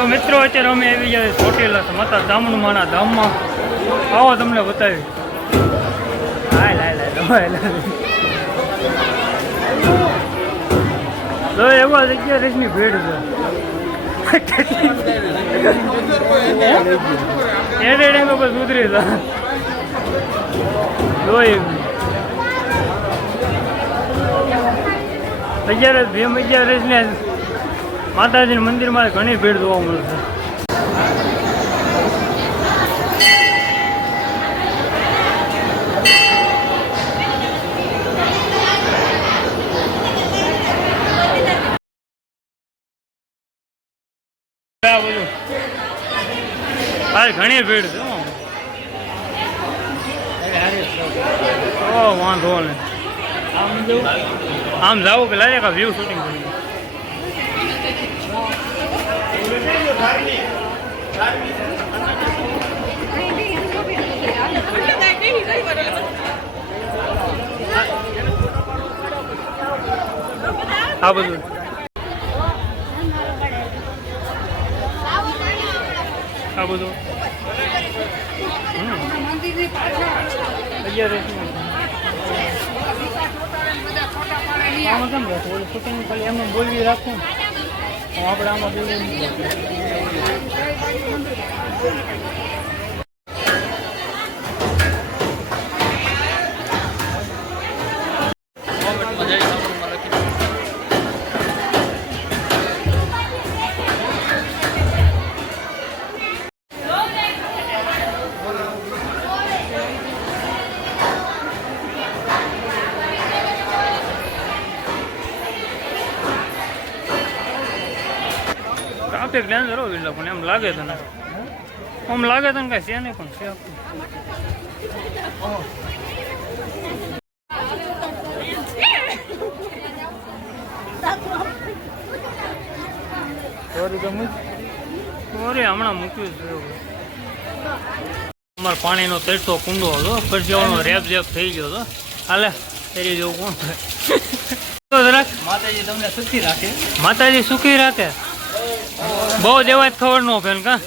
તો મિત્રો અત્યારે અમે આવી જાય ચોટીલા માતા દામણમાના ધામમાં. આવો તમને બતાવી. તો એવા જગ્યા રેસની ભીડ છે. એને તો બસ ઉતરી હતા. અગિયારસ ને માતાજીના મંદિરમાં ઘણી ભીડ જોવા મળશે. ઘણી ભીડ છે. વાંધો ને આમ જાવું કે લાગે કા વ્યૂ શૂટિંગ કરી. આ બધું આ બધું શૂટિંગ ખાલી એમને બોલવી રાખું આપણે આમાં ટ્રાફિક ડેન્જર હોય એટલે પણ એમ લાગે તને આમ લાગે તને કઈ છે નહીં પણ છે હમણાં મૂક્યું છે. અમારે પાણીનો તરતો કુંડો હતો પરસેવાનો રેપ જેપ થઈ ગયો હતો. હાલે તેરી જેવું કોણ થાય. માતાજી તમને સુખી રાખે. માતાજી સુખી રાખે. બહુ દેવાય ખબર ન ફેન કા.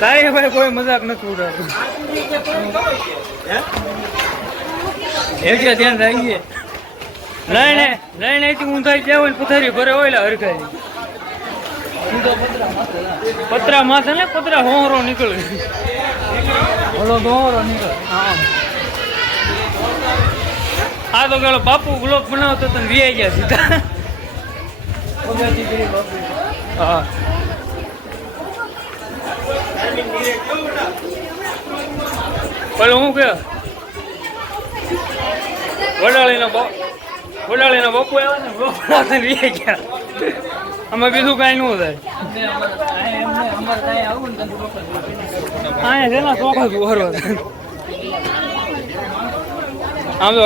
કાંઈ ભાઈ કોઈ મજાક નથી ઉડાડતું. ધ્યાન રાખીએ. લઈને અહીંથી ઊંધાઈ જાય હોય ને પથારી ભરે હોય હરખાઈ પતરા માથે ને પતરા હોરો નીકળે. ઓલો હોરો નીકળે. આ તો પેલો બાપુ બ્લોક બનાવતો તો વી ગયા સીધા. હા પેલો હું કે વડાળીના બાપુ આવ્યા ને બ્લોક બનાવતા વી ગયા. આમાં બીજું કાંઈ ન થાય. અહીંયા છે ને ચોખા ભરવા આમ તો